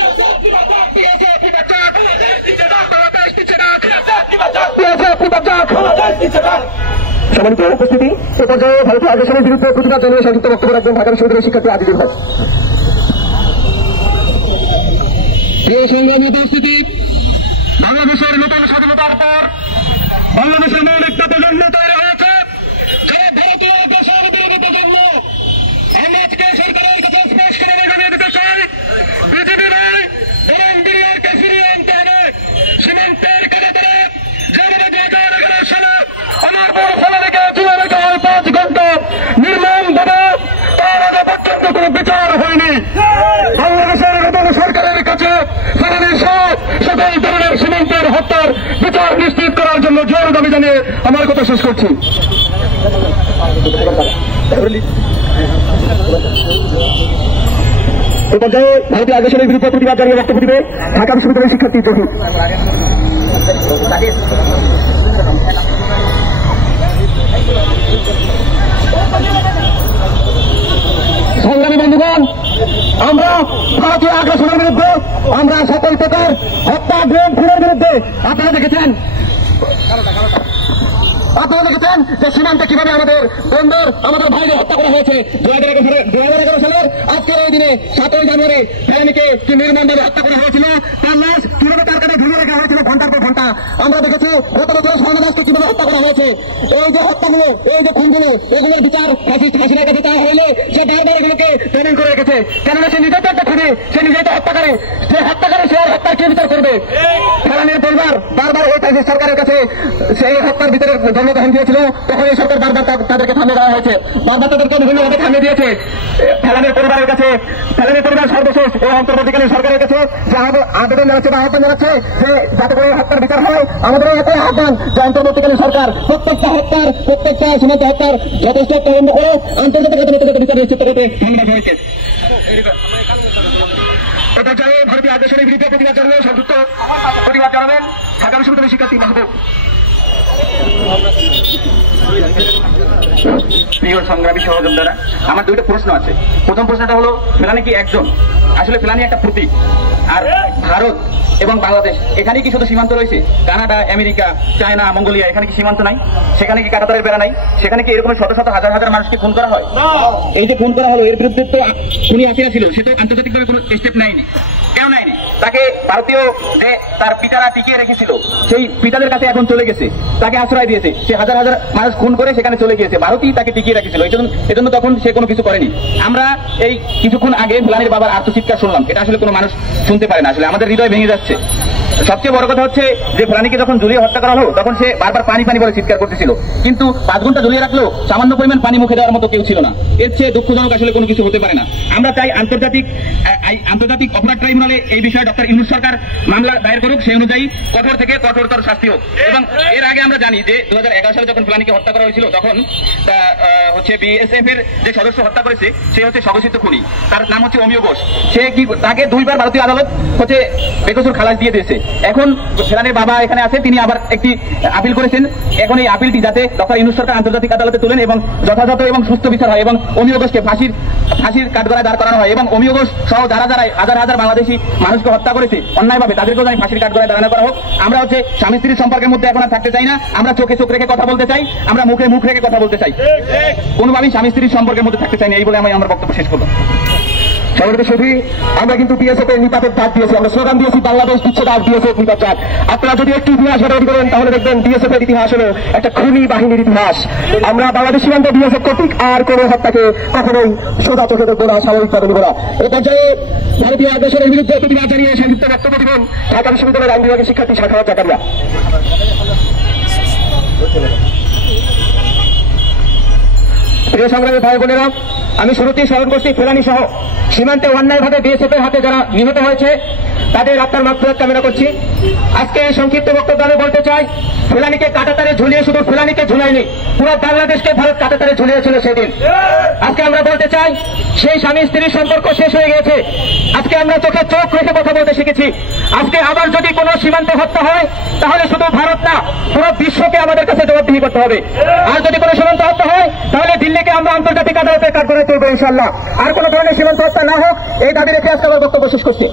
সম্মানিত উপস্থিতি, এ পর্যায়ে ভারতীয় আগ্রাসনের বিরুদ্ধে প্রতিবাদ জানিয়ে সংযুক্ত বক্তব্য রাখবেন ঢাকা বিশ্ববিদ্যালয়ের শিক্ষার্থী আজিজুল হক। প্রিয় সংগ্রামী উপস্থিতি, বাংলাদেশের নতুন স্বাধীনতার পর বাংলাদেশের মৌলিক প্রজন্ম তৈরি হয়েছে, যারা ভারতীয় আগ্রাসন বিরোধী প্রজন্ম। আমরা আজকে সরকারের কাছে স্পষ্টভাবে জানিয়ে দিতে চাই, বিজেপি নয় বরং বিডিআরকে ফিরিয়ে আনতে হবে। সীমান্তের কাটাতারে যেভাবে 2011 সালে আমার বড় ফেলা রেখে চুলে রেখে 5 ঘন্টা নির্মমভাবে তার আগে পর্যন্ত কোনো বিচার হয়নি। বাংলাদেশের নতুন সরকারের কাছে ফেলানির সকল ধরনের সীমান্তের হত্যার বিচার নিশ্চিত করার জন্য জোর দাবি জানিয়ে আমার কথা শেষ করছি। এ পর্যায়ে ভারতীয় আগ্রাসনের বিরুদ্ধে প্রতিবাদ জানিয়ে বক্তব্য দিবে ঢাকা বিশ্ববিদ্যালয়ের শিক্ষার্থী জহির। সংগ্রামী বন্ধুগণ, আমরা ভারতীয় আগ্রাসনের বিরুদ্ধে, আমরা সকল প্রকার হত্যা ড্রোন খুনের বিরুদ্ধে। আপনারা দেখেছেন যে সীমান্তে কিভাবে আমাদের বন্ধুর আমাদের ভাইদের হত্যা করা হয়েছে 2011 সালের আজকের এই দিনে 7ই জানুয়ারি ফেলানিকে কি নির্মমভাবে হত্যা করা হয়েছিল, তার লাশ কিভাবে তার কাছে ঝুলিয়ে রাখা হয়েছিল ঘন্টার পর ঘন্টা। আমরা দেখেছি গত বছর স্বর্ণদাসকে কিভাবে হত্যা করা হয়েছে। এই যে হত্যাগুলো, এই যে খুনগুলো, এগুলোর বিচার হাসিনার কাছে চাওয়া হইলে সে বারবার এগুলোকে ট্রেনিং করে রেখেছে। কেননা সে নিজেই তো একটা খুনি, সে নিজেই তো হত্যা করে, সে আর হত্যার কি বিচার করবে? ফেলানির পরিবার বারবার এই সরকারের কাছে সেই হত্যার বিচারের জন্য যখন দিয়েছিল, তখন এই সরকার বারবার তাদেরকে থামিয়ে দেওয়া হয়েছে, বারবার তাদেরকে বিভিন্নভাবে থামিয়ে দিয়েছে। ফেলানির পরিবারের কাছে, ফেলানির পরিবার সর্বশেষ এই অন্তর্বর্তীকালীন সরকারের কাছে যে আবেদন জানাচ্ছে বা আহ্বান জানাচ্ছে যে যাতে করে হত্যার বিচার হয়। আমাদের এটাই আহ্বান যে অন্তর্বর্তীকালীন সরকার প্রত্যেকটা সীমান্ত হত্যার যথেষ্ট তদন্ত করে আন্তর্জাতিক আদালতে বিচার নিশ্চিত করতে ধন্যবাদ হয়েছে। এ পর্যায়ে ভারতীয় আগ্রাসনের বিরুদ্ধে প্রতিবাদ জানাবেন সংযুক্ত প্রতিবাদ জানাবেন ঢাকা বিশ্ববিদ্যালয়ের শিক্ষার্থী মাহবুব। প্রিয় সংগ্রামী সহযোদ্ধারা, আমার দুইটা প্রশ্ন আছে। প্রথম প্রশ্নটা হলো, ফেলানি কি একজন? আসলে ফেলানি একটা প্রতীক। আর ভারত এবং বাংলাদেশ এখানে কি শুধু সীমান্ত রয়েছে? কানাডা, আমেরিকা, চায়না, মঙ্গোলিয়া, এখানে কি সীমান্ত নাই? সেখানে কি কাঁটাতারের বেড়া নাই? সেখানে কি এরকম শত শত হাজার হাজার মানুষকে খুন করা হয়? এই যে খুন করা হলো, এর বিরুদ্ধে তো খুনি হাসিনা ছিল, সে তো আন্তর্জাতিকভাবে কোনো স্টেপ নেয়নি। কেউ নেয়নি। তাকে ভারতীয় যে তার পিতারা টিকিয়ে রেখেছিল, সেই পিতাদের কাছে এখন চলে গেছে, তাকে আশ্রয় দিয়েছে। সে হাজার হাজার মানুষ খুন করে সেখানে চলে গিয়েছে, ভারতই তাকে টিকিয়ে রেখেছিল। এজন্য তখন সে কোনো কিছু করেনি। আমরা এই কিছুক্ষণ আগে ফেলানির বাবার আর্তচিৎকার শুনলাম, এটা আসলে কোনো মানুষ শুনতে পারে না, আসলে আমাদের হৃদয় ভেঙে যাচ্ছে। সবচেয়ে বড় কথা হচ্ছে যে ফেলানিকে যখন ঝুলিয়ে হত্যা করা হলো, তখন সে বারবার পানি পানি বলে চিৎকার করতেছিল, কিন্তু 5 ঘন্টা ঝুলিয়ে রাখলেও সামান্য পরিমাণ পানি মুখে দেওয়ার মতো কেউ ছিল না। এর চেয়ে দুঃখজনক আসলে কোনো কিছু হতে পারে না। আমরা চাই আন্তর্জাতিক অপরাধ ট্রাইব্যুনালে এই বিষয়ে ডক্টর ইউনূস সরকার মামলা দায়ের করুন। করুক, সেই অনুযায়ী কঠোর থেকে কঠোরতর শাস্তি হোক। এবং এর আগে আমরা জানি যে 2011 সালে যখন ফেলানীকে হত্যা করা হয়েছিল, তখন হচ্ছে বিএসএফ এর যে সদস্য হত্যা করেছে সে হচ্ছে স্বঘোষিত খুনি, তার নাম হচ্ছে অমিয় ঘোষ। সে কি তাকে 2 বার ভারতীয় আদালত হচ্ছে বেকসুর খালাস দিয়ে দিয়েছে। এখন ফেলানীর বাবা এখানে আছে, তিনি আবার একটি আপিল করেছেন। এখন এই আপিলটি যাতে ডক্টর ইউনূস সরকার আন্তর্জাতিক আদালতে তোলেন এবং যথাযথ এবং সুস্থ বিচার হয় এবং অমিয় ঘোষকে ফাঁসির কাঠগড়ায় দাঁড় করানো হয় এবং অমিয় ঘোষ সহ যারা হাজার হাজার বাংলাদেশি মানুষকে হত্যা করেছে অন্যায়ভাবে, তাদেরকেও জানি ফাঁসির কাঠগড়ায় দাঁড়ানো করা হোক। আমরা হচ্ছে স্বামী স্ত্রীর সম্পর্কের মধ্যে এখন আর থাকতে চাই না। আমরা চোখে চোখ রেখে কথা বলতে চাই, আমরা মুখে মুখ রেখে কথা বলতে চাই, কোনোভাবেই স্বামী স্ত্রীর সম্পর্কের মধ্যে থাকতে চাই না। এই বলে আমি আমার বক্তব্য শেষ করলাম। সর্বদা শুধু আমরা কিন্তু বিএসএফ এর নিপাতের ডাক দিয়েছি, আমরা স্লোগান দিয়েছি বাংলাদেশ দিচ্ছে ডাক, বিএসএফ নিপাত ডাক। আপনারা যদি একটু ইতিহাস ঘাটাঘাটি করেন তাহলে দেখবেন বিএসএফ এর ইতিহাস হলো একটা খুনি বাহিনীর ইতিহাস। আমরা বাংলাদেশ সীমান্তে বিএসএফ কর্তৃক আর কোনো হত্যাকে কখনোই সোজা চোখে দেখবো না, স্বাভাবিকভাবে নেব না। এই পর্যায়ে ভারতীয় আগ্রাসনের বিরুদ্ধে প্রতিবাদ জানিয়ে সংযুক্ত বক্তব্য দিবেন ঢাকা বিশ্ববিদ্যালয়ের আইন বিভাগের শিক্ষার্থী শাখাওয়াত জাকারিয়া। প্রিয় সংগ্রামী ভাই বোনেরা, আমি শুরুতেই স্মরণ করছি ফেলানী সহ সীমান্তে অন্যায়ভাবে বিএসএফ এর হাতে যারা নিহত হয়েছে তাদের আত্মার মাগফিরাত কামনা করছি। আজকে এই সংক্ষিপ্ত বক্তব্য আমি বলতে চাই, ফেলানীকে কাঁটাতারে ঝুলিয়ে শুধু ফেলানীকে ঝুলায়নি, পুরো বাংলাদেশকে ভারত কাঁটাতারে ঝুলিয়েছিল সেদিন। আজকে আমরা বলতে চাই সেই স্বামী স্ত্রীর সম্পর্ক শেষ হয়ে গেছে। আজকে আমরা চোখে চোখ রেখে কথা বলতে শিখেছি। আজকে আবার যদি কোনো সীমান্তে হত্যা হয় তাহলে শুধু ভারত না, পুরো বিশ্বকে আমাদের কাছে জবাবদিহি করতে হবে। আর যদি কোনো সীমান্ত হত্যা হয় তাহলে দিল্লিকে আমরা আন্তর্জাতিক আদালতে কাঠগড়ায় তুলবো ইনশাআল্লাহ। আর কোনো ধরনের সীমান্ত হত্যা না হোক, এই দাবি রেখে আজকে আমার বক্তব্য শেষ করছি।